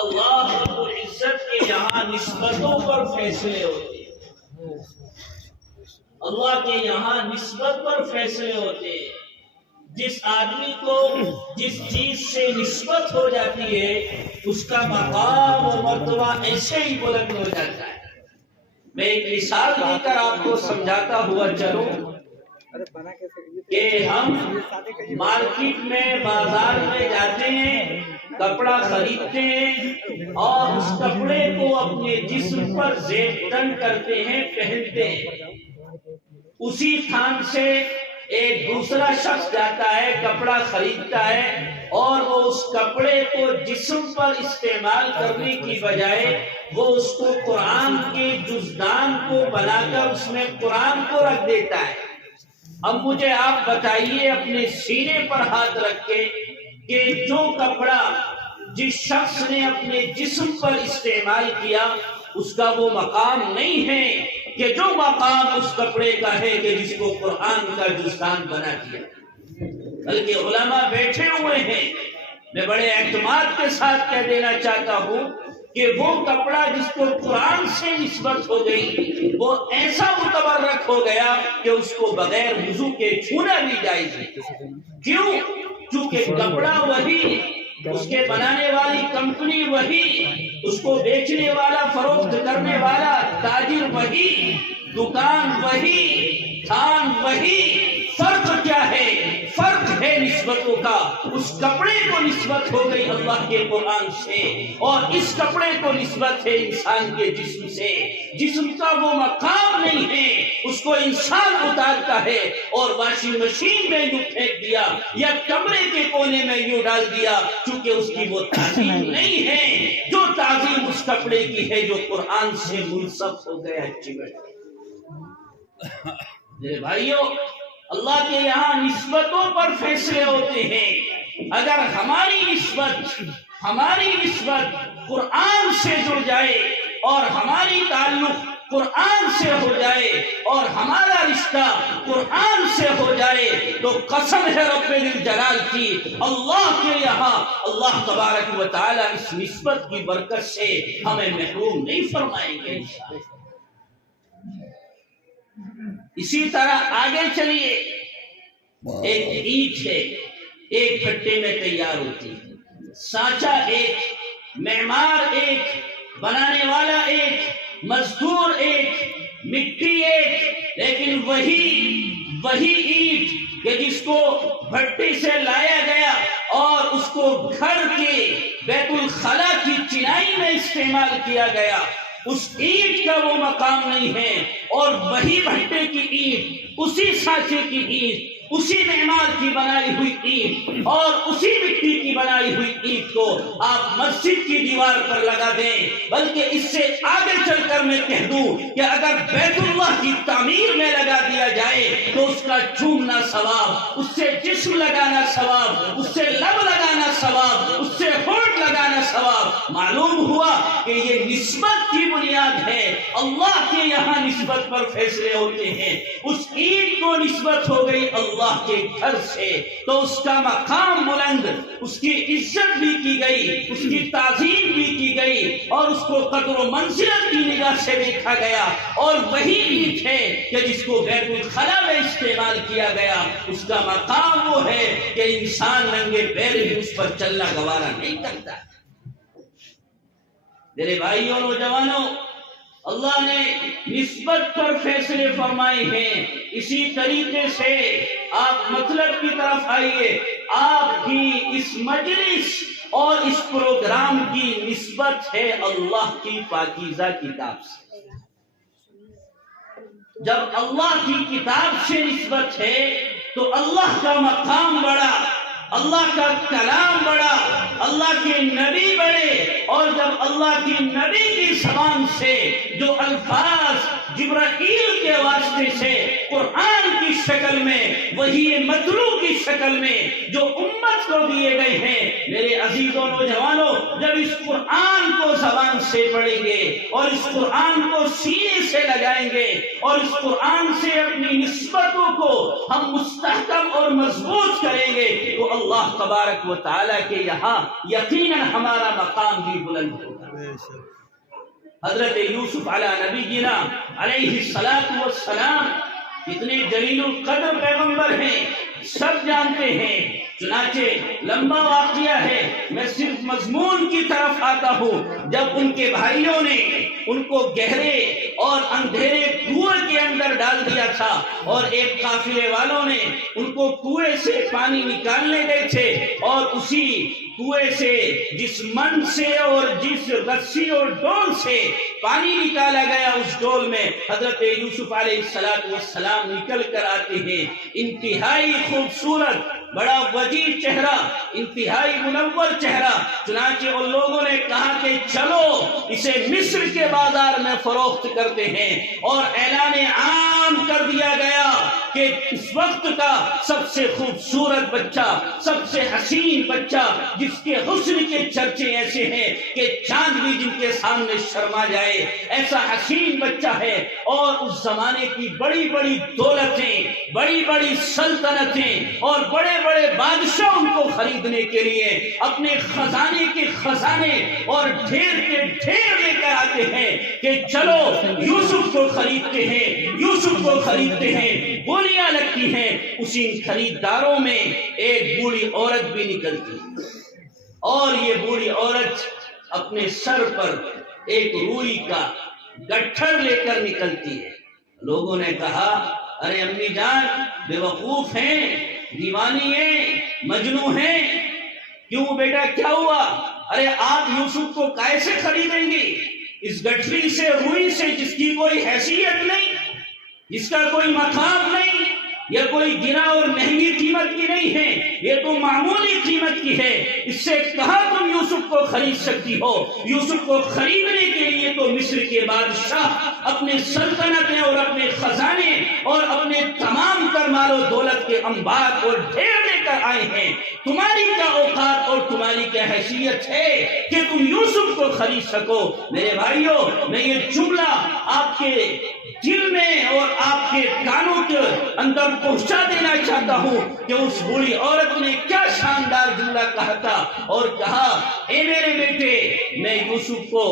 اللہ رب العزت کے یہاں نسبتوں پر فیصلے ہوتے ہیں، اللہ کے یہاں نسبت پر فیصلے ہوتے ہیں۔ جس آدمی کو جس چیز سے نسبت ہو جاتی ہے اس کا مقام و مرتبہ ایسے ہی بلند ہو جاتا ہے۔ میں ایک مثال دے کر آپ کو سمجھاتا ہوا چلوں کہ ہم مارکیٹ میں بازار میں جاتے ہیں، کپڑا خریدتے ہیں اور اس کپڑے کو اپنے جسم پر زیب تن کرتے ہیں، پہنتے ہیں۔ اسی تھان سے ایک دوسرا شخص جاتا ہے، کپڑا خریدتا ہے اور وہ اس کپڑے کو جسم پر استعمال کرنے کی بجائے وہ اس کو قرآن کے جزدان کو بنا کر اس میں قرآن کو رکھ دیتا ہے۔ اب مجھے آپ بتائیے اپنے سینے پر ہاتھ رکھ کے کہ جو کپڑا جس شخص نے اپنے جسم پر استعمال کیا اس کا وہ مقام نہیں ہے کہ جو مقام اس کپڑے کا ہے کہ جس کو قرآن کا جزدان بنا دیا، بلکہ علماء بیٹھے ہوئے ہیں۔ میں بڑے اعتماد کے ساتھ کہہ دینا چاہتا ہوں کہ وہ کپڑا جس کو قرآن سے نسبت ہو گئی وہ ایسا متبرک ہو گیا کہ اس کو بغیر وضو کے چھونا بھی جائز ہے۔ کیوں؟ چونکہ کپڑا وہی، اس کے بنانے والی کمپنی وہی، اس کو بیچنے والا فروخت کرنے والا تاجر وہی، دکان وہی، تھان وہی۔ فرق کیا ہے؟ فرق ہے نسبتوں کا۔ اس کپڑے کو نسبت ہو گئی اللہ کے قرآن سے اور اس کپڑے کو نسبت ہے انسان کے جسم سے۔ جسم کا وہ مقام نہیں ہے، اس کو انسان اتارتا ہے اور واشنگ مشین میں یوں پھینک دیا یا کمرے کے کونے میں یوں ڈال دیا، چونکہ اس کی وہ تعظیم نہیں ہے جو تعظیم اس کپڑے کی ہے جو قرآن سے منسب ہو گیا۔ اچھی بات میرے بھائیوں، اللہ کے یہاں نسبتوں پر فیصلے ہوتے ہیں۔ اگر ہماری نسبت قرآن سے جڑ جائے اور ہماری تعلق قرآن سے ہو جائے اور ہمارا رشتہ قرآن سے ہو جائے تو قسم ہے رب الجلال کی، اللہ کے یہاں اللہ تبارک و تعالی اس نسبت کی برکت سے ہمیں محروم نہیں فرمائیں گے۔ اسی طرح آگے چلیے، ایک اینٹ ہے، ایک بھٹے میں تیار ہوتی ہے، سانچا ایک، معمار ایک، بنانے والا ایک، مزدور ایک، مٹی ایک، لیکن وہی اینٹ کہ جس کو بھٹی سے لایا گیا اور اس کو گھر کے بیت الخلا کی چنائی میں استعمال کیا گیا، اس اینٹ کا وہ مقام نہیں ہے۔ اور وہی بھٹے کی اینٹ، اسی سانچے کی اینٹ، اسی معمار کی بنائی ہوئی اینٹ اور اسی مٹی کی بنائی ہوئی اینٹ کو آپ مسجد کی دیوار پر لگا دیں، بلکہ اس سے آگے چل کر میں کہہ دوں کہ اگر بیت اللہ کی تعمیر میں لگا دیا جائے تو اس کا چومنا ثواب، اس سے جسم لگانا ثواب، اس سے لب لگانا ثواب، اس سے ہونٹ لگانا ثواب۔ معلوم ہوا کہ یہ نسبت کی بنیاد ہے۔ اللہ کے یہاں نسبت پر فیصلے ہوتے ہیں۔ اس اینٹ کو نسبت ہو گئی اللہ کے گھر سے تو اس کا مقام بلند، اس کی عزت بھی کی گئی، اس کی تعظیم بھی کی گئی اور اس کو قدر و منزلت کی نگاہ سے دیکھا گیا۔ اور وہی اینٹ ہے کہ جس کو بیت الخلا میں استعمال کیا گیا، اس کا مقام وہ ہے کہ انسان ننگے پیر بھی اس پر چلنا گوارا نہیں کرتا۔ میرے بھائیوں نوجوانوں، اللہ نے نسبت پر فیصلے فرمائے ہیں۔ اسی طریقے سے آپ مطلب کی طرف آئیے، آپ کی اس مجلس اور اس پروگرام کی نسبت ہے اللہ کی پاکیزہ کتاب سے۔ جب اللہ کی کتاب سے نسبت ہے تو اللہ کا مقام بڑا، اللہ کا کلام بڑا، اللہ کے نبی بڑے، اور جب اللہ کے نبی کی زبان سے جو الفاظ جبرائیل کے واسطے سے قرآن کی شکل میں، وہی متلو کی شکل میں جو امت کو دیے گئے ہیں، میرے عزیزوں نوجوانوں، جب اس قرآن کو زبان سے پڑھیں گے اور اس قرآن کو سینے سے لگائیں گے اور اس قرآن سے اپنی نسبتوں کو ہم مستحکم اور مضبوط کریں گے تو اللہ تبارک و تعالیٰ کے یہاں یقیناً ہمارا مقام بھی بلند ہوگا۔ حضرت یوسف علیہ نبینا علیہ السلام اتنے جلیل القدر پیغمبر ہیں، سب جانتے ہیں، چنانچہ لمبا واقعہ ہے، میں صرف مضمون کی طرف آتا ہوں۔ جب ان کے بھائیوں نے ان کو گہرے اور اندھیرے کنویں کے اندر ڈال دیا تھا اور ایک قافلے والوں نے ان کو کنویں سے پانی نکالنے گئے تھے اور اسی کنویں سے جس من سے اور جس رسی اور ڈول سے پانی نکالا گیا اس ڈول میں حضرت یوسف علیہ السلام نکل کر آتے ہیں، انتہائی خوبصورت، بڑا وجیہ چہرہ، انتہائی منور چہرہ۔ چنانچہ ان لوگوں نے کہا کہ چلو اسے مصر کے بازار میں فروخت کرتے ہیں، اور اعلان عام کر دیا گیا کہ اس وقت کا سب سے خوبصورت بچہ، سب سے حسین بچہ، جس کے حسن کے چرچے ایسے ہیں کہ چاند بھی جن کے سامنے شرما جائے، ایسا حسین بچہ ہے۔ اور اس زمانے کی بڑی بڑی دولتیں، بڑی بڑی سلطنتیں اور بڑے بڑے بادشاہ ان کو خریدنے کے لیے اپنے خزانے کے خزانے اور ڈھیر کے ڈھیر لے کر آتے ہیں کہ چلو یوسف کو خریدتے ہیں، یوسف کو خریدتے ہیں۔ بولیاں لگتی ہیں، اسی خریداروں میں ایک بوڑھی عورت بھی نکلتی ہے، اور یہ بوڑھی عورت اپنے سر پر ایک روئی کا گٹھر لے کر نکلتی ہے۔ لوگوں نے کہا ارے امی جان بے وقوف ہیں، دیوانی ہیں، مجنون ہیں، کیوں بیٹا کیا ہوا؟ ارے آپ یوسف کو کیسے خریدیں گے اس گٹھری سے، روئی سے، جس کی کوئی حیثیت نہیں، جس کا کوئی مقام نہیں، یہ کوئی گنا اور مہنگی قیمت کی نہیں ہے، یہ تو معمولی قیمت کی ہے، اس سے کہاں تم یوسف کو خرید سکتی ہو؟ یوسف کو خریدنے کے لیے تو مصر کے بادشاہ اپنے سلطنتیں اور اپنے خزانے اور اپنے تمام تر مال و دولت کے انبار اور ڈھیر لے کر آئے ہیں۔ تمہاری کیا اوقات اور تمہاری کیا حیثیت ہے کہ تم یوسف کو خرید سکو؟ میرے بھائیوں، میں یہ جملہ آپ کے دل میں اور آپ کے کانوں کے اندر پہنچا دینا چاہتا ہوں کہ اس بوڑھی عورت نے کیا شاندار جملہ کہا تھا، اور کہا اے میرے بیٹے، میں یوسف کو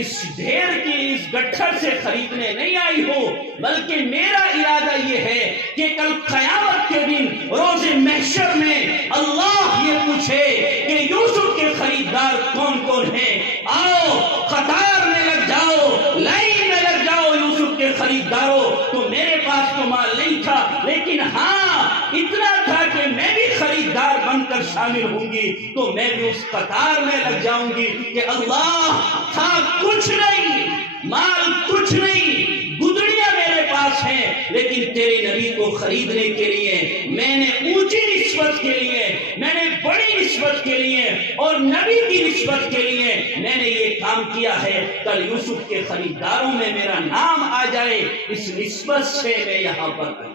اس ڈھیر کی اس گٹھر سے خریدنے نہیں آئی ہوں، بلکہ میرا ارادہ یہ ہے کہ کل قیامت کے دن روز محشر میں اللہ یہ پوچھے کہ یوسف کے خریدار کون کون ہیں، آؤ قطار میں لگ جاؤ، لائن میں لگ جاؤ یوسف کے خریداروں۔ تو میرے پاس تو مال نہیں تھا، لیکن ہاں اتنا تھا کہ میں بھی خریدار بن کر شامل ہوں گی، تو میں بھی اس قطار میں لگ جاؤں گی کہ اللہ تھا کچھ نہیں، مال کچھ نہیں، گدڑیاں میرے پاس ہیں، لیکن تیرے نبی کو خریدنے کے لیے میں نے اونچی نسبت کے لیے، میں نے بڑی نسبت کے لیے اور نبی کی نسبت کے لیے میں نے یہ کام کیا ہے۔ کل یوسف کے خریداروں میں میرا نام آ جائے، اس نسبت سے میں یہاں پر آئی۔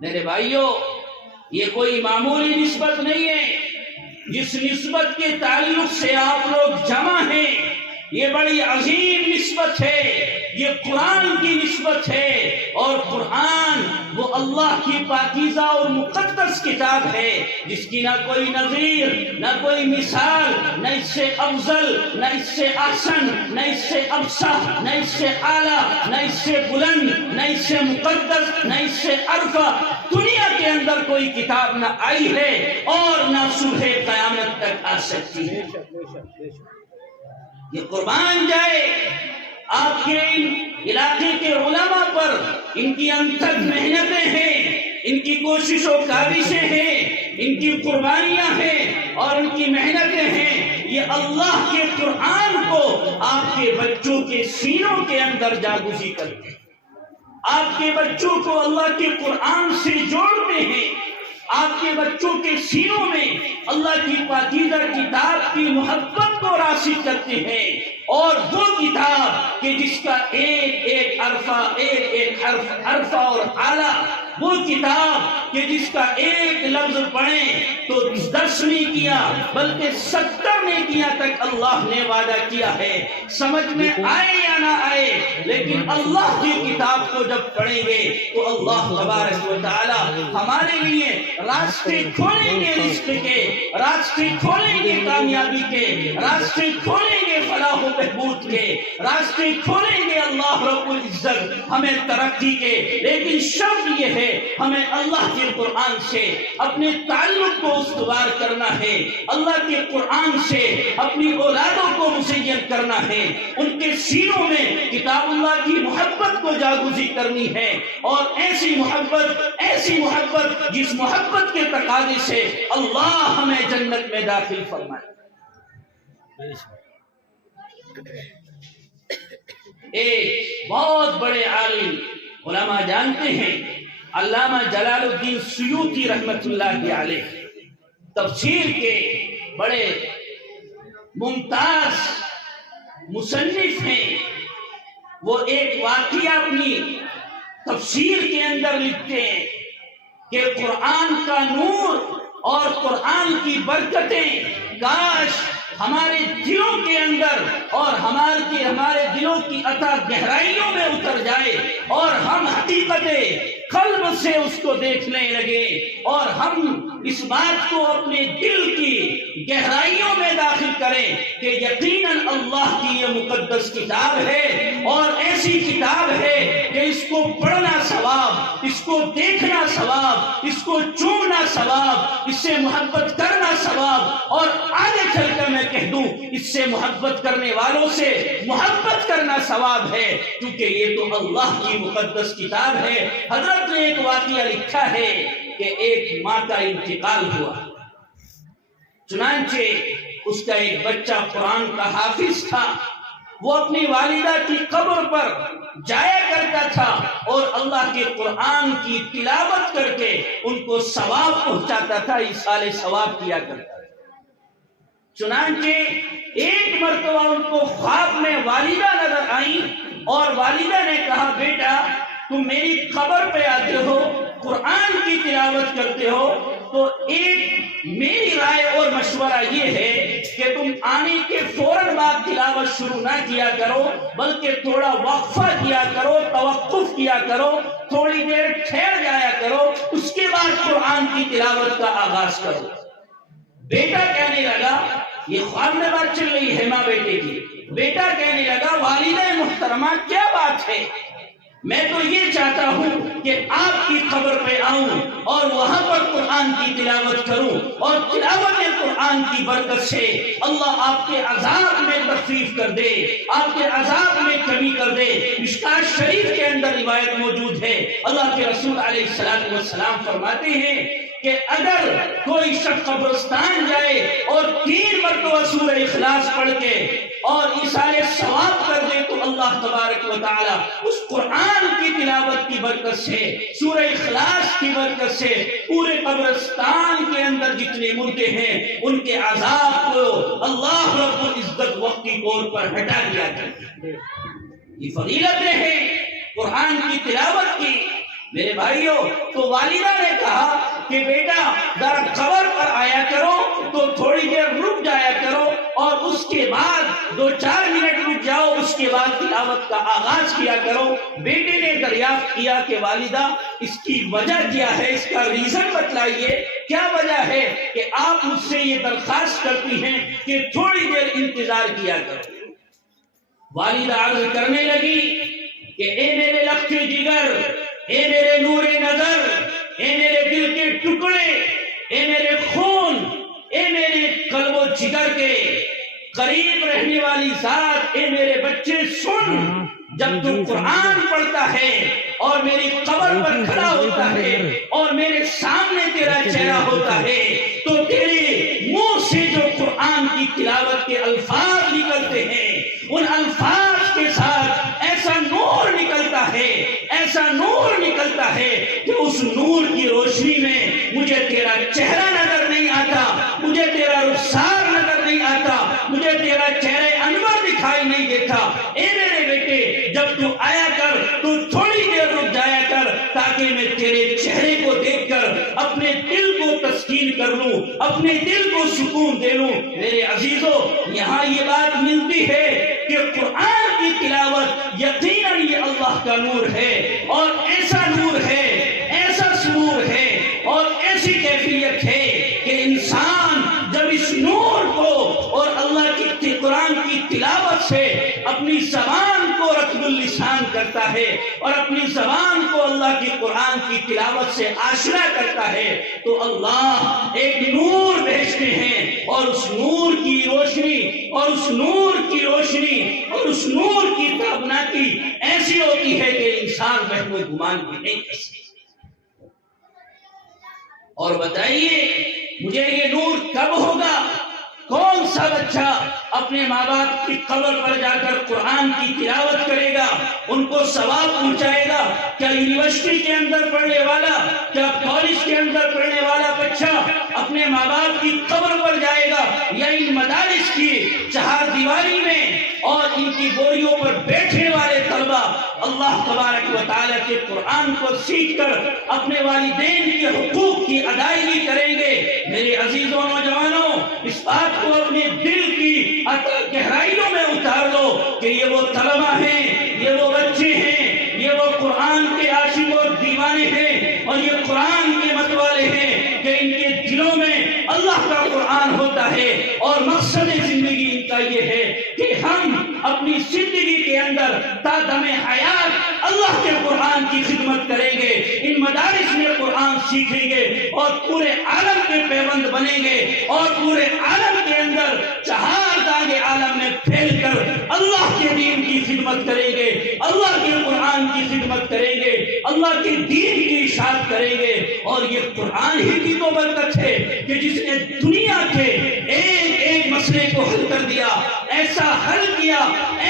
میرے بھائیوں، یہ کوئی معمولی نسبت نہیں ہے، جس نسبت کے تعلق سے آپ لوگ جمع ہیں، یہ بڑی عظیم نسبت ہے، یہ قرآن کی نسبت ہے، اور قرآن وہ اللہ کی پاکیزہ اور مقدس کتاب ہے جس کی نہ کوئی نظیر، نہ کوئی مثال، نہ اس سے افضل، نہ اس سے احسن، نہ اس سے افصح، نہ اس سے اعلیٰ، نہ اس سے بلند، نہ اس سے مقدس، نہ اس سے ارفع دنیا کے اندر کوئی کتاب نہ آئی ہے اور نہ صبح قیامت تک آ سکتی ہے۔ یہ قربان جائے آپ کے علاقے کے علماء پر، ان کی انتھک محنتیں ہیں، ان کی کوشش و کاوشیں ہیں، ان کی قربانیاں ہیں اور ان کی محنتیں ہیں۔ یہ اللہ کے قرآن کو آپ کے بچوں کے سینوں کے اندر جاگزی کرتے ہیں، آپ کے بچوں کو اللہ کے قرآن سے جوڑتے ہیں، آپ کے بچوں کے سینوں میں اللہ کی پاکیزہ کتاب کی محبت کو راسخ کرتے ہیں، اور وہ کتاب کہ جس کا ایک ایک حرف، ایک ایک حرف عرفہ اور اعلیٰ وہ کتاب کہ جس کا ایک لفظ پڑھیں تو 10 نہیں کیا بلکہ 70 نیکیاں تک اللہ نے وعدہ کیا ہے. سمجھ میں آئے یا نہ آئے، لیکن اللہ کی کتاب کو جب پڑھیں گے تو اللہ تبارک و تعالی ہمارے لیے راستے کھولیں گے، رزق کے راستے کھولیں گے، کامیابی کے راستے کھولیں گے، فلاح و بہبود کے راستے کھولیں گے اللہ رب العزت ہمیں ترقی کے. لیکن شرط یہ ہے ہمیں اللہ کے قرآن سے اپنے تعلق کو استوار کرنا ہے، اللہ کے قرآن سے اپنی اولادوں کو مزین کرنا ہے، ان کے سینوں میں کتاب اللہ کی محبت کو جاگزی کرنی ہے، اور ایسی محبت جس محبت کے تقاضے سے اللہ ہمیں جنت میں داخل فرمائے. ایک بہت بڑے عالم علماء جانتے ہیں علامہ جلال الدین سیوطی رحمت اللہ علیہ، تفسیر کے بڑے ممتاز مصنف ہیں. وہ ایک واقعہ اپنی تفسیر کے اندر لکھتے ہیں کہ قرآن کا نور اور قرآن کی برکتیں کاش ہمارے دلوں کے اندر اور ہمارے دلوں کی عطا گہرائیوں میں اتر جائے اور ہم حقیقت قلب سے اس کو دیکھنے لگے اور ہم اس بات کو اپنے دل کی گہرائیوں میں داخل کریں کہ یقیناً اللہ کی یہ مقدس کتاب ہے اور ایسی کتاب ہے کہ اس کو پڑھنا ثواب، اس کو دیکھنا ثواب، اس کو چومنا ثواب، اس سے محبت کرنا ثواب، اور آگے چل کر میں کہہ دوں اس سے محبت کرنے والوں سے محبت کرنا ثواب ہے، کیونکہ یہ تو اللہ کی مقدس کتاب ہے. حضرت نے ایک واقعہ لکھا ہے کہ ایک ماں کا انتقال ہوا، چنانچہ اس کا ایک بچہ قرآن کا حافظ تھا. وہ اپنی والدہ کی قبر پر جایا کرتا تھا اور اللہ کے قرآن کی تلاوت کر کے ان کو ثواب پہنچاتا تھا، ایصال ثواب کیا کرتا تھا. چنانچہ ایک مرتبہ ان کو خواب میں والدہ نظر آئی اور والدہ نے کہا بیٹا تم میری قبر پہ آتے ہو، قرآن کی تلاوت کرتے ہو، تو ایک میری رائے اور مشورہ یہ ہے کہ تم آنے کے فوراً بعد تلاوت شروع نہ کیا کرو، بلکہ تھوڑا وقفہ کیا کرو، توقف کیا کرو، تھوڑی دیر ٹھہر جایا کرو، اس کے بعد قرآن کی تلاوت کا آغاز کرو. بیٹا کہنے لگا، یہ خواب میں بات چل رہی ہے ماں بیٹے کی، بیٹا کہنے لگا والدہ محترمہ کیا بات ہے، میں تو یہ چاہتا ہوں کہ آپ کی قبر پہ آؤں اور وہاں پر قرآن کی تلاوت کروں، اور تلاوت قرآن کی برکت سے اللہ آپ کے عذاب میں تخفیف کر دے، آپ کے عذاب میں کمی کر دے. مشکات شریف کے اندر روایت موجود ہے، اللہ کے رسول علیہ السلام فرماتے ہیں کہ اگر کوئی شخص قبرستان جائے اور 3 مرتبہ سورہ اخلاص پڑھ کے اور ایصال ثواب کر دے تو اللہ تبارک و تعالی اس قرآن کی تلاوت کی برکت سے، سورہ اخلاص کی برکت سے پورے قبرستان کے اندر جتنے مردے ہیں ان کے عذاب کو اللہ رب العزت وقتی طور پر ہٹا دیا کرتے. یہ فضیلتیں ہیں قرآن کی تلاوت کی. میرے بھائیوں، تو والدہ نے کہا کہ بیٹا ذرا قبر پر آیا کرو تو تھوڑی دیر رک جایا کرو اور اس کے بعد 2-4 منٹ رک جاؤ، اس کے بعد تلاوت کا آغاز کیا کرو. بیٹے نے دریافت کیا کہ والدہ اس کی وجہ کیا ہے، اس کا ریزن بتلائیے، کیا وجہ ہے کہ آپ مجھ سے یہ درخواست کرتی ہیں کہ تھوڑی دیر انتظار کیا کرو. والدہ عرض کرنے لگی کہ اے میرے لخت جگر، اے میرے نور نظر، اے میرے دل کے ٹکڑے، اے میرے خون، اے میرے قلب و جگر کے قریب رہنے والی ذات، اے میرے بچے سن، جب تو قرآن پڑھتا ہے اور میری قبر پر کھڑا ہوتا ہے اور میرے سامنے تیرا چہرہ ہوتا ہے تو تیرے منہ سے جو قرآن کی تلاوت کے الفاظ نکلتے ہیں ان الفاظ کے ساتھ ایسا نور نکلتا ہے، ایسا نور نکلتا ہے کہ اس نور کی روشنی میں مجھے تیرا چہرہ نظر نہیں آتا، مجھے تیرا رخسار نظر نہیں آتا، مجھے تیرا چہرہ انور دکھائی نہیں دیتا. اے میرے بیٹے جب تو آیا کر تو تھوڑی دیر رک جایا کر تاکہ میں تیرے چہرے اپنے دل کو سکون دے لوں۔ میرے عزیزوں، یہاں یہ بات ملتی ہے کہ قرآن کی تلاوت یقیناً یہ اللہ کا نور ہے، اور ایسا نور ہے، ایسا سرور ہے اور ایسی کیفیت ہے کہ انسان جب اس نور کو اور اللہ کی قرآن کی تلاوت سے اپنی زبان کو رطب اللسان کرتا ہے اور اپنی زبان کو اللہ کی قرآن کی تلاوت سے آشنا کرتا ہے، تو اللہ ایک نور بھیجتے ہیں، اور اس نور کی روشنی اور اس نور کی روشنی اور اس نور کی تابناکی ایسی ہوتی ہے کہ انسان وہم و گمان بھی نہیں کر سکتا۔ اور بتائیے مجھے یہ نور کب ہوگا؟ کون سا بچہ اپنے ماں باپ کی قبر پر جا کر قرآن کی تلاوت کرے گا، ان کو ثواب پہنچائے گا؟ کیا یونیورسٹی کے اندر پڑھنے والا، کیا کالج کے اندر پڑھنے والا بچہ اپنے ماں باپ کی قبر پر جائے گا، یا ان مدارس کی چہار دیواری میں اور ان کی بوریوں پر بیٹھنے والے طلبہ اللہ تبارک و تعالیٰ کے قرآن کو سیکھ کر اپنے والدین کے حقوق کی ادائیگی کریں گے؟ میرے عزیزوں نوجوانوں، اس بات کو اپنے دل کی گہرائیوں میں اتار لو کہ یہ وہ طلبہ ہیں، یہ وہ بچے ہیں، یہ وہ قرآن کے عاشق اور دیوانے ہیں، اور یہ قرآن کے متوالے ہیں کہ ان کے دلوں میں اللہ کا قرآن ہوتا ہے، اور مقصد زندگی ان کا یہ ہے کہ ہم اپنی زندگی کے اندر تا دم حیات اللہ کے قرآن کی خدمت کریں گے، ان مدارس میں قرآن سیکھیں گے اور پورے عالم کے پیوند بنیں گے، اور پورے عالم کے اندر چہار داغ عالم میں پھیل کر اللہ کے دین کی خدمت کریں گے، اللہ کے قرآن کی خدمت کریں گے، اللہ کے دین کی اشاعت کریں گے۔ اور یہ قرآن ہی کی تو برکت ہے کہ جس نے دنیا کے ایک ایک مسئلے کو حل کر دیا، ایسا حل کیا،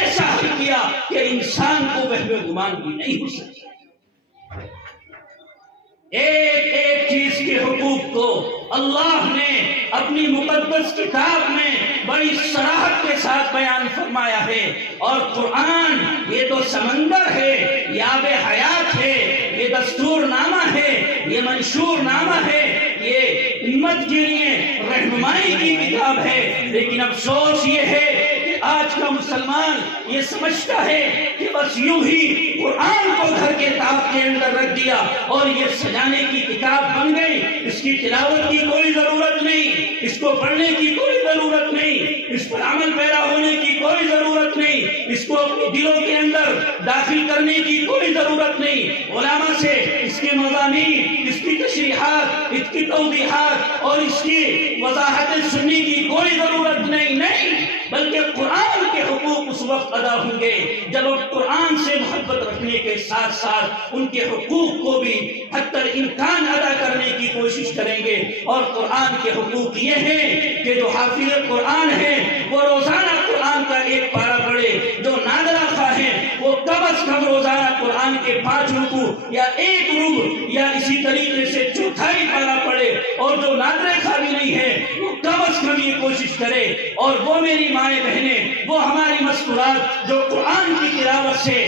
ایسا حل کیا کہ انسان کو وہم گمان بھی نہیں ہو سکتا۔ ایک ایک چیز کے حقوق کو اللہ نے اپنی مقدس کتاب میں بڑی صراحت کے ساتھ بیان فرمایا ہے، اور قرآن یہ تو سمندر ہے، یہ آب حیات ہے، یہ دستور نامہ ہے، یہ منشور نامہ ہے، یہ امت کے لیے رہنمائی کی کتاب ہے۔ لیکن افسوس یہ ہے کہ آج کا مسلمان یہ سمجھتا ہے کہ بس یوں ہی قرآن کو گھر کے تاپ کے اندر رکھ دیا اور یہ سجانے کی کتاب بن گئی، اس کی تلاوت کی کوئی ضرورت نہیں، اس کو پڑھنے کی کوئی ضرورت نہیں، اس پر عمل پیدا ہونے کی کوئی ضرورت نہیں، اس کو اپنے دلوں کے اندر داخل کرنے کی کوئی ضرورت نہیں۔ علماء سے اس کے مضامین، اس کی تشریحات، اس کی توضیحات اور اس کی وضاحتیں سننے کی کوئی ضرورت نہیں، بلکہ قرآن کے حقوق اس وقت ادا ہوں گے جب ہم قرآن سے محبت رکھنے کے ساتھ ساتھ ان کے حقوق کو بھی حتی الامکان ادا کرنے کی کوشش کریں گے۔ اور قرآن کے حقوق یہ ہیں کہ جو حافظ قرآن ہے وہ روزانہ قرآن کا ایک پارہ پڑھے، جو نادرہ خواہ ہیں وہ کم از کم روزانہ قرآن کے 5 رکوع یا 1 ربع یا اسی طریقے سے چوتھائی پارہ پڑھے، اور جو نادرہ خواہ بھی نہیں ہے وہ کم از کم یہ کوشش کرے۔ اور وہ میری مائیں بہنیں، وہ ہماری مسکرات جو قرآن کی تلاوت سے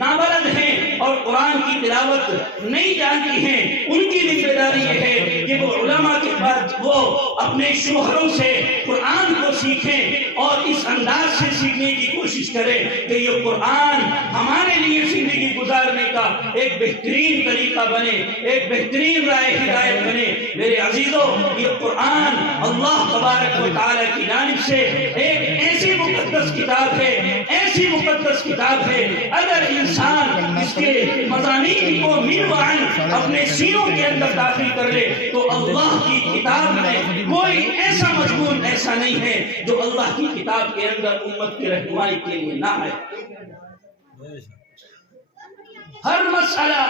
نابلد ہیں اور قرآن کی تلاوت نہیں جانتی ہیں، ان کی ذمہ داری یہ ہے کہ وہ علماء کے بعد وہ اپنے شوہروں سے قرآن کو سیکھیں اور اس انداز سے سیکھنے کی کوشش کریں کہ یہ قرآن ہمارے لیے زندگی گزارنے کا ایک بہترین طریقہ بنے، ایک بہترین راہ ہدایت بنے۔ میرے عزیزوں، یہ قرآن اللہ تبارک و تعالیٰ کی جانب سے ایک ایسی مقدس کتاب ہے، ایسی مقدس کتاب ہے، اگر انسان اس کے مضامین کو مینوان اپنے سینوں کے اندر داخل کر لے تو اللہ کی کتاب میں کوئی ایسا مضمون ایسا نہیں ہے جو اللہ کی کتاب کے اندر امت کی رہنمائی کے لیے نہ ہے۔ ہر مسئلہ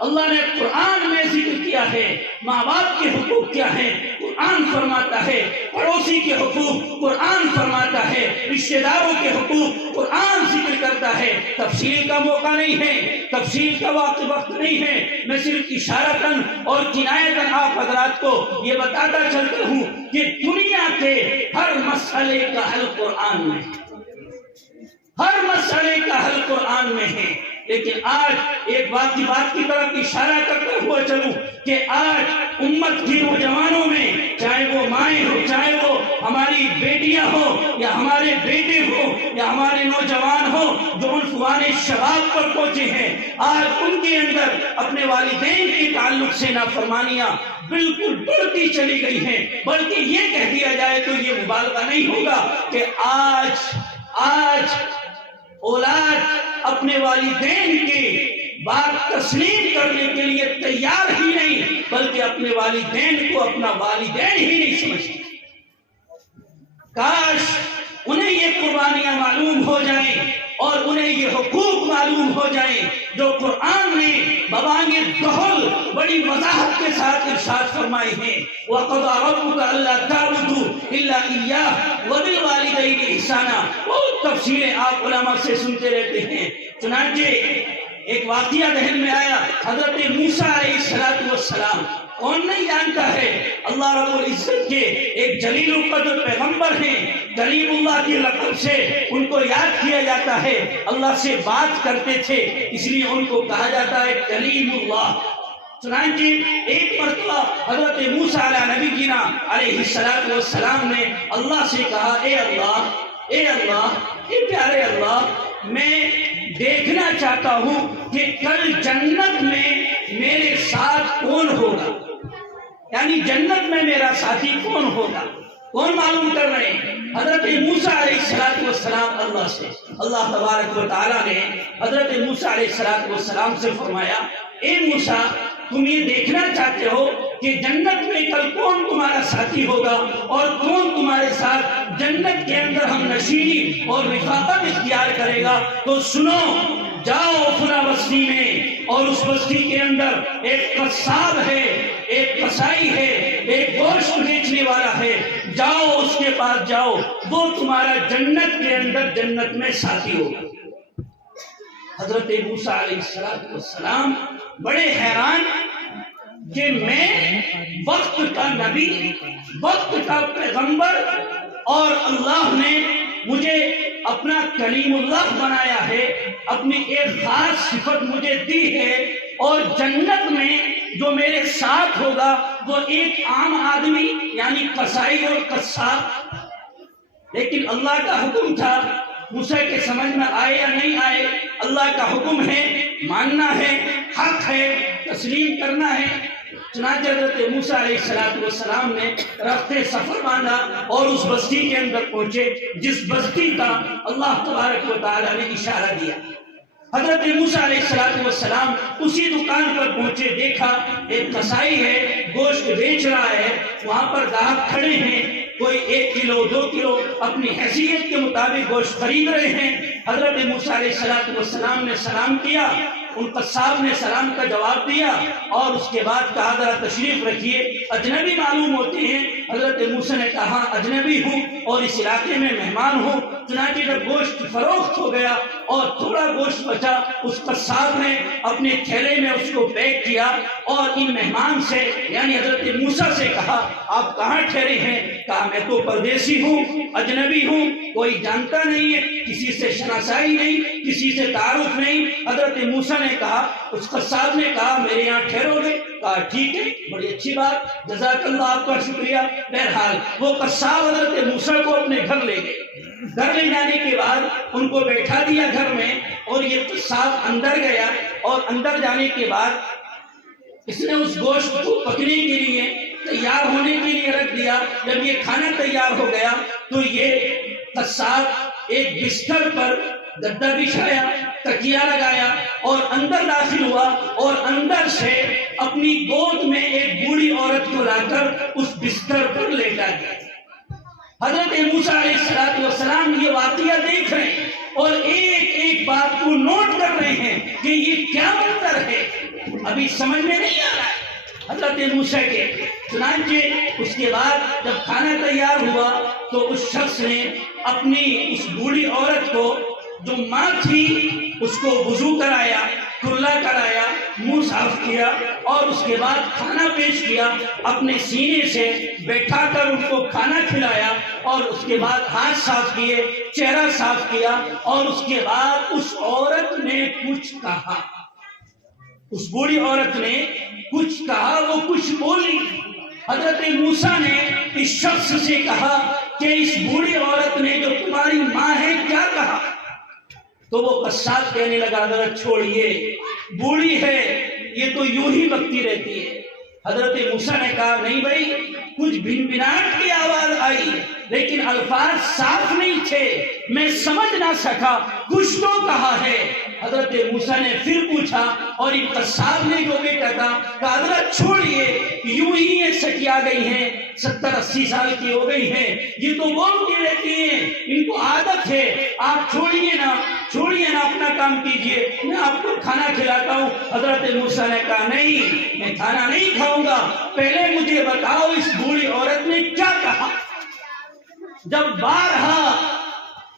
اللہ نے قرآن میں ذکر کیا ہے۔ ماں باپ کے حقوق کیا ہیں قرآن فرماتا ہے، پڑوسی کے حقوق قرآن فرماتا ہے، رشتہ داروں کے حقوق قرآن ذکر کرتا ہے۔ تفصیل کا موقع نہیں ہے، تفصیل کا وقت نہیں ہے، میں صرف اشارتاً اور کنایتاً آپ حضرات کو یہ بتاتا چلتا ہوں کہ دنیا کے ہر مسئلے کا حل قرآن میں ہے، ہر مسئلے کا حل قرآن میں ہے۔ لیکن آج ایک بات کی طرف اشارہ کرتا ہوا چلوں کہ آج امت کی نوجوانوں میں، چاہے وہ مائیں ہو، چاہے وہ ہماری بیٹیاں ہو یا ہمارے بیٹے ہو یا ہمارے نوجوان ہو جو عنفوان شباب پر پہنچے ہیں، آج ان کے اندر اپنے والدین کے تعلق سے نافرمانیاں بالکل بڑھتی چلی گئی ہیں، بلکہ یہ کہہ دیا جائے تو یہ مبالغہ نہیں ہوگا کہ آج اولاد اپنے والدین کے بات تسلیم کرنے کے لیے تیار ہی نہیں، بلکہ اپنے والدین کو اپنا والدین ہی نہیں سمجھتے۔ کاش انہیں یہ قربانیاں معلوم ہو جائیں اور انہیں یہ حقوق معلوم ہو جائیں جو قرآن نے ببانگ دہل بڑی وضاحت کے ساتھ ارشاد فرمائے ہیں، وَقَضَىٰ رَبُّكَ أَلَّا تَعْبُدُوا إِلَّا إِيَّاهُ وَبِالْوَالِدَيْنِ إِحْسَانًا۔ بہت تفصیلیں آپ علماء سے سنتے رہتے ہیں۔ چنانچہ ایک واقعہ ذہن میں آیا، حضرت موسیٰ علیہ السلام، کون نہیں جانتا ہے، اللہ رب العزت کے ایک جلیل القدر پیغمبر ہیں، کلیم اللہ کی لقب سے ان کو یاد کیا جاتا ہے، اللہ سے بات کرتے تھے اس لیے ان کو کہا جاتا ہے کلیم اللہ۔ چنانچہ ایک مرتبہ حضرت موسیٰ علیہ نبی جینا علیہ السلام نے اللہ سے کہا، اے اللہ، اے پیارے اللہ، میں دیکھنا چاہتا ہوں کہ کل جنت میں میرے ساتھ کون ہوگا، یعنی جنت میں میرا ساتھی کون ہوگا، کون معلوم کر رہے ہیں؟ حضرت موسیٰ علیہ السلام اللہ سے، اللہ تبارک و تعالیٰ نے حضرت موسیٰ علیہ السلام سے فرمایا، اے موسیٰ، تم یہ دیکھنا چاہتے ہو کہ جنت میں کل کون تمہارا ساتھی ہوگا اور کون تمہارے ساتھ جنت کے اندر ہم نشینی اور رفاقت اختیار کرے گا، تو سنو، جاؤ فلاں بستی میں، اور اس بستی کے اندر ایک قصاب ہے، ایک قصائی ہے، ایک گوشت بیچنے والا ہے، جاؤ اس کے پاس جاؤ، وہ تمہارا جنت کے اندر جنت میں ساتھی ہوگا۔ حضرت موسیٰ علیہ السلام بڑے حیران کہ میں وقت کا نبی، وقت کا پیغمبر، اور اللہ نے مجھے اپنا کلیم اللہ بنایا ہے، اپنی ایک خاص صفت مجھے دی ہے، اور جنت میں جو میرے ساتھ ہوگا وہ ایک عام آدمی یعنی قصائی اور قصاب۔ لیکن اللہ کا حکم تھا، موسیٰ کے سمجھ میں آئے یا نہیں آئے، اللہ کا حکم ہے، ماننا ہے، حق ہے، تسلیم کرنا ہے۔ چنانچہ حضرت موسیٰ علیہ السلام نے رخت سفر باندھا اور اس بستی کے اندر پہنچے جس بستی کا اللہ تبارک و تعالیٰ نے اشارہ دیا۔ حضرت موسیٰ علیہ السلام اسی دکان پر پہنچے، دیکھا ایک قصائی ہے، گوشت بیچ رہا ہے، وہاں پر گاہک کھڑے ہیں، کوئی 1 کلو 2 کلو اپنی حیثیت کے مطابق گوشت خرید رہے ہیں۔ حضرت موسیٰ علیہ السلام نے سلام کیا، ان قصاب نے سلام کا جواب دیا اور اس کے بعد کہا ذرا تشریف رکھیے، اجنبی معلوم ہوتے ہیں۔ حضرت موسیٰ نے کہا اجنبی ہوں اور اس علاقے میں مہمان ہوں۔ چنانچہ جب گوشت فروخت ہو گیا اور تھوڑا گوشت بچا، اس قصاب نے اپنے تھیلے میں اس کو پیک کیا اور ان مہمان سے یعنی حضرت موسیٰ سے کہا آپ کہاں ٹھہرے ہیں؟ کہا میں تو پردیسی ہوں، اجنبی ہوں، کوئی جانتا نہیں ہے، کسی سے شناسائی نہیں، کسی سے تعارف نہیں۔ حضرت موسیٰ نے کہا، اس قصاب نے کہا میرے یہاں ٹھہرو گے؟ کہا ٹھیک ہے، بڑی اچھی بات، جزاک اللہ، آپ کا شکریہ۔ بہرحال وہ قصاب حضرت موسیٰ کو اپنے گھر لے گئے۔ گھر لے جانے کے بعد ان کو بیٹھا دیا گھر میں، اور یہ قصاب اندر گیا اور اندر جانے کے بعد اس نے اس گوشت کو پکنے کے لیے تیار ہونے کے لیے رکھ دیا۔ جب یہ کھانا تیار ہو گیا تو یہ قصاب ایک بستر پر گدا بچھایا، تکیہ لگایا اور اندر داخل ہوا اور اندر سے اپنی گود میں ایک بوڑھی عورت کو لا کر اس بستر پر لیٹا دیا۔ حضرت موسیٰ علیہ السلام یہ واقعہ دیکھ رہے ہیں اور ایک ایک بات کو نوٹ کر رہے ہیں کہ یہ کیا منظر ہے، ابھی سمجھ میں نہیں آ رہا ہے حضرت موسیٰ کے۔ چنانچہ اس کے بعد جب کھانا تیار ہوا تو اس شخص نے اپنی اس بوڑھی عورت کو جو ماں تھی اس کو وضو کرایا، کلا کرایا، منہ صاف کیا اور اس کے بعد کھانا پیش کیا، اپنے سینے سے بیٹھا کر ان کو کھانا کھلایا اور اس کے بعد ہاتھ صاف کیے، چہرہ صاف کیا، اور اس کے بعد اس عورت نے کچھ کہا، اس بوڑھی عورت نے کچھ کہا، وہ کچھ بولی۔ حضرت موسیٰ نے اس شخص سے کہا کہ اس بوڑھی عورت نے جو تمہاری ماں ہے کیا کہا؟ تو وہ قصاب کہنے لگا حضرت چھوڑیے، بوڑھی ہے، یہ تو یوں ہی بکتی رہتی ہے۔ حضرت موسیٰ نے کہا نہیں بھائی، کچھ بھنبھناہٹ کی آواز آئی لیکن الفاظ صاف نہیں تھے، میں سمجھ نہ سکا، کچھ تو کہا ہے۔ حضرت موسیٰ نے پھر پوچھا اور ایک قصاب نے جو بیٹا تھا کہا حضرت چھوڑیے، یوں ہی یہ سکیا گئی ہیں، 70-80 سال کی ہو گئی ہیں، یہ تو بولتی رہتی ہیں، ان کو عادت ہے، آپ چھوڑیے نا اپنا کام کیجئے، میں آپ کو کھانا کھلاتا ہوں۔ حضرت موسیٰ نے کہا نہیں، میں کھانا نہیں کھاؤں گا، پہلے مجھے بتاؤ اس بوڑھی عورت نے کیا کہا۔ جب بارہا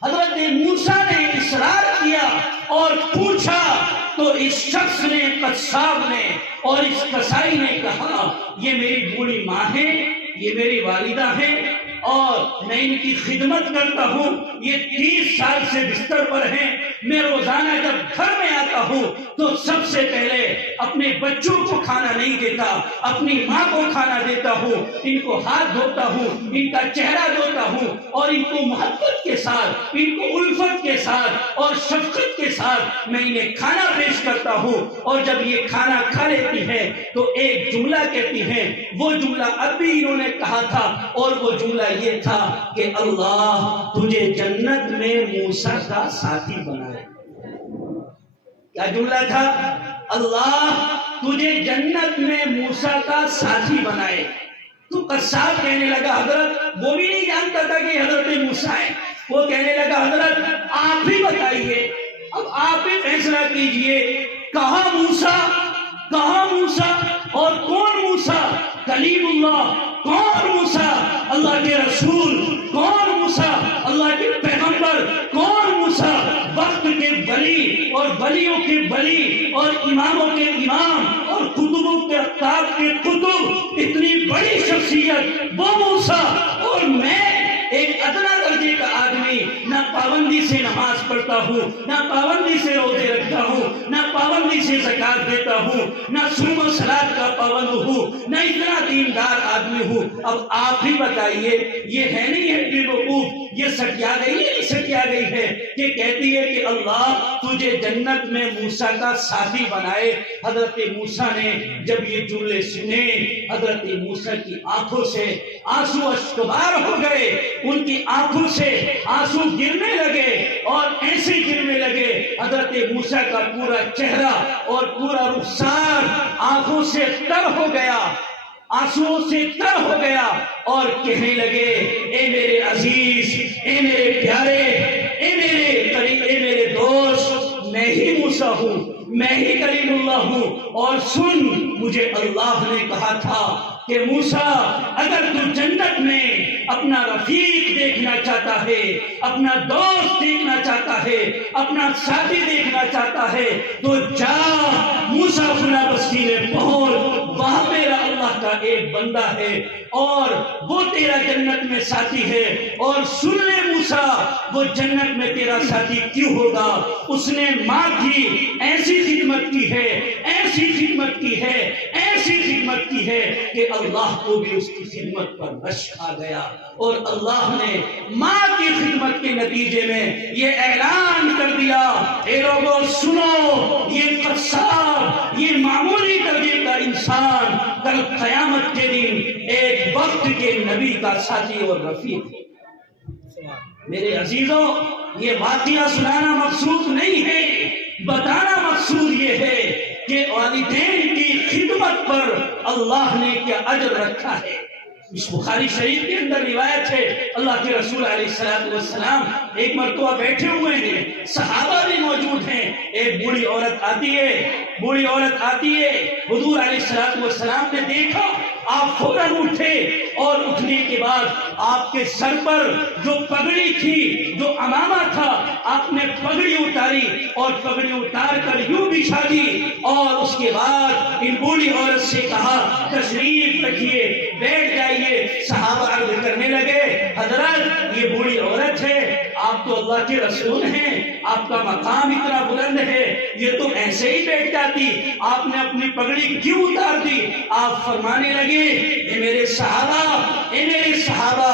حضرت موسیٰ نے اصرار کیا اور پوچھا تو اس شخص نے، قصاب نے اور اس قصائی نے کہا یہ میری بوڑھی ماں ہے، یہ میری والدہ ہے اور میں ان کی خدمت کرتا ہوں، یہ 30 سال سے بستر پر ہیں، میں روزانہ جب گھر میں آتا ہوں تو سب سے پہلے اپنے بچوں کو کھانا نہیں دیتا، اپنی ماں کو کھانا دیتا ہوں، ان کو ہاتھ دھوتا ہوں، ان کا چہرہ دھوتا ہوں اور ان کو محبت کے ساتھ، ان کو الفت کے ساتھ اور شفقت کے ساتھ میں انہیں کھانا پیش کرتا ہوں، اور جب یہ کھانا کھا لیتی ہیں تو ایک جملہ کہتی ہیں، وہ جملہ اب بھی انہوں نے کہا تھا، اور وہ جملہ یہ تھا کہ اللہ تجھے جنت میں موسیٰ کا ساتھی بنائے۔ کیا جملہ تھا؟ اللہ تجھے جنت میں موسیٰ کا ساتھی بنائے۔ تو قصاب کہنے لگا حضرت، وہ بھی نہیں جانتا تھا کہ حضرت موسیٰ ہے، وہ کہنے لگا حضرت آپ ہی بتائیے، اب آپ ہی فیصلہ کیجئے، کہاں موسیٰ اور کون موسیٰ؟ کلیم اللہ، کون موسیٰ؟ اللہ کے رسول، کون موسیٰ؟ اللہ کے پیغمبر، کون موسیٰ؟ وقت کے ولی اور ولیوں کے ولی اور اماموں کے امام اور کتبوں کے اقطاب کے کتب، اتنی بڑی شخصیت وہ موسیٰ، اور میں ایک ادنا درجے کا آدمی، نہ پابندی سے نماز پڑھتا ہوں، نہ پابندی سے روزے رکھتا ہوں، نہ پابندی سے زکات دیتا ہوں، نہ صوم و صلات کا پابند ہوں، نہ اتنا دیندار آدمی ہوں، اب آپ ہی بتائیے یہ ہے نہیں ہے بے وقوف، یہ سٹیا گئی ہے نہیں سٹیا گئی ہے کہ کہتی ہے کہ اللہ تجھے جنت میں موسیٰ کا ساتھی بنائے۔ حضرت موسیٰ نے جب یہ جملے سنے، حضرت موسیٰ کی آنکھوں سے آنسو اشکبار ہو گئے، ان کی آنکھوں سے آنسو گرنے لگے اور ایسے گرنے لگے حضرت موسیٰ کا پورا چہرہ اور پورا رخسار آنکھوں سے تر ہو گیا، آنسوؤں سے تر ہو گیا، اور کہنے لگے اے میرے عزیز، اے میرے پیارے، اے میرے قریب، اے میرے دوست، میں ہی موسیٰ ہوں، میں ہی کلیم اللہ ہوں، اور سن مجھے اللہ نے کہا تھا کہ موسیٰ اگر تو جنت میں اپنا رفیق دیکھنا چاہتا ہے، اپنا دوست دیکھنا چاہتا ہے، اپنا ساتھی دیکھنا چاہتا ہے تو جا موسیٰ فلاں بستی میں پہنچ، وہاں میرا اللہ کا ایک بندہ ہے اور وہ تیرا جنت میں ساتھی ہے، اور سن لے موسیٰ وہ جنت میں تیرا ساتھی کیوں ہوگا، اس نے ماں کی ایسی خدمت کی ہے، ایسی خدمت کی ہے، ایسی خدمت کی ہے کہ اللہ کو بھی اس کی خدمت پر رشک آ گیا، اور اللہ نے ماں کی خدمت کے نتیجے میں یہ اعلان کر دیا، اے لوگوں سنو، یہ قصاب، یہ معمولی درجے کا انسان کل قیامت کے دن ایک وقت کے نبی کا ساتھی اور رفیق ہے۔ میرے عزیزوں، یہ واقعہ سنانا مقصود نہیں ہے، بتانا مقصود یہ ہے کہ والدین کی خدمت پر اللہ نے کیا اجر رکھا ہے۔ اس بخاری شریف کے اندر روایت ہے، اللہ کے رسول علیہ السلام ایک مرتبہ بیٹھے ہوئے ہیں، صحابہ بھی موجود ہیں، ایک بوڑھی عورت آتی ہے، حضور علیہ السلام نے دیکھا، آپ فوراً اٹھے، اور اٹھنے کے بعد آپ کے سر پر جو پگڑی تھی جو امامہ تھا آپ نے پگڑی اتاری اور پگڑی اتار کر یوں بچھا دی اور اس کے بعد ان بوڑھی عورت سے کہا تشریف رکھیے بیٹھ جائیے. صحابہ عرض کرنے لگے حضرت یہ بوڑھی عورت ہے آپ تو اللہ کے رسول ہیں آپ کا مقام اتنا بلند ہے یہ تو ایسے ہی بیٹھ جاتی آپ نے اپنی پگڑی کیوں اتار دی؟ آپ فرمانے لگے اے میرے صحابہ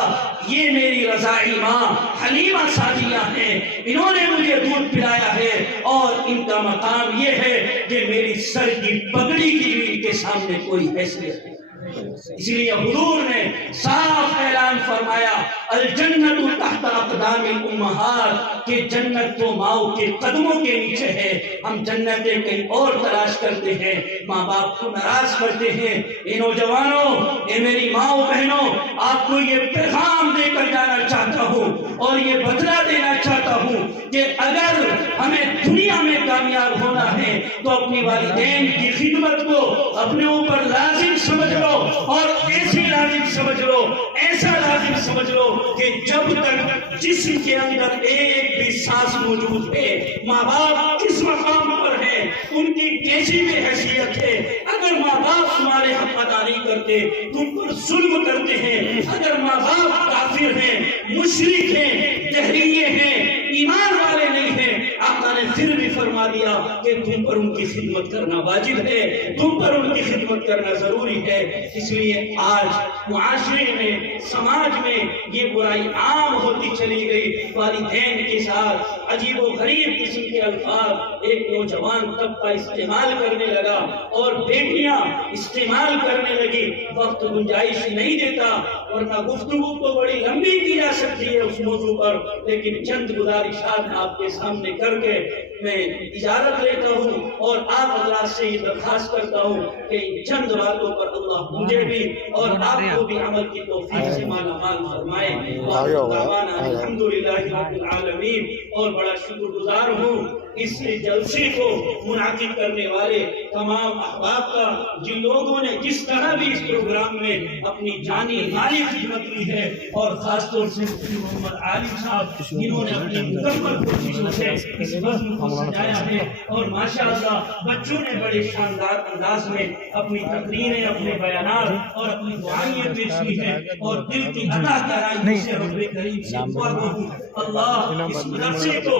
یہ میری رضاعی ماں حلیمہ سعدیہ ہیں انہوں نے مجھے دودھ پلایا ہے اور ان کا مقام یہ ہے کہ میری سر کی پگڑی کی بھی ان کے سامنے کوئی حیثیت ہے. اس لیے حضور نے صاف اعلان فرمایا الجنت تحت اقدام الامہات کہ جنت تو ماؤں کے قدموں کے نیچے ہے. ہم جنتیں کہیں اور تلاش کرتے ہیں ماں باپ کو ناراض کرتے ہیں. اے نوجوانوں اے میری ماؤں بہنوں آپ کو یہ پیغام دے کر جانا چاہتا ہوں اور یہ بدلہ دینا چاہتا ہوں کہ اگر ہمیں دنیا میں کامیاب ہونا ہے تو اپنی والدین کی خدمت کو اپنے اوپر لازم سمجھ لو اور ایسی لازم سمجھ لو ایسا لازم سمجھ لو کہ جب تک جسم کے اندر ایک بھی سانس موجود ہے ماں باپ کس مقام پر ہے ان کی کیسی بھی حیثیت ہے. اگر ماں باپ تمہارے حق ادا نہیں کرتے تم پر ظلم کرتے ہیں اگر ماں باپ کافر ہیں مشرک ہیں جہریے ہیں ایمان والے نہیں ہیں آقا نے پھر بھی فرما دیا کہ تم پر ان کی خدمت کرنا واجب ہے تم پر ان کی خدمت کرنا ضروری ہے. اس لیے آج معاشرے میں سماج میں یہ برائی عام ہوتی چلی گئی. والدین کے ساتھ عجیب و غریب قسم کے الفاظ ایک نوجوان طبقہ استعمال کرنے لگا اور بیٹیاں استعمال کرنے لگی. وقت گنجائش نہیں دیتا ورنہ گفتگو تو بڑی لمبی کی جا سکتی ہے اس موضوع پر لیکن چند گزارشات آپ کے سامنے کر کے میں اجازت لیتا ہوں اور آپ حضرات سے یہ درخواست کرتا ہوں کہ چند باتوں پر اللہ مجھے بھی اور آپ کو بھی عمل کی توفیق سے مالا مال فرمائے. الحمدللہ رب العالمین. اور بڑا شکر گزار ہوں اس جلسے کو منعقد کرنے والے تمام احباب کا جن لوگوں نے جس طرح بھی اس پروگرام میں اپنی جانی مالی خدمت کی ہے اور خاص طور سے مفتی محمد عالم صاحب جنہوں نے اپنی مکمل کوششوں سے اس وزن کو سجایا ہے اور ماشاءاللہ بچوں نے بڑے شاندار انداز میں اپنی تقریریں اپنے بیانات اور اپنی دعائیں پیش کی ہیں اور دل کی عطا کرائی سے رب کریم سے دعا کروں اللہ اس مدرسے کو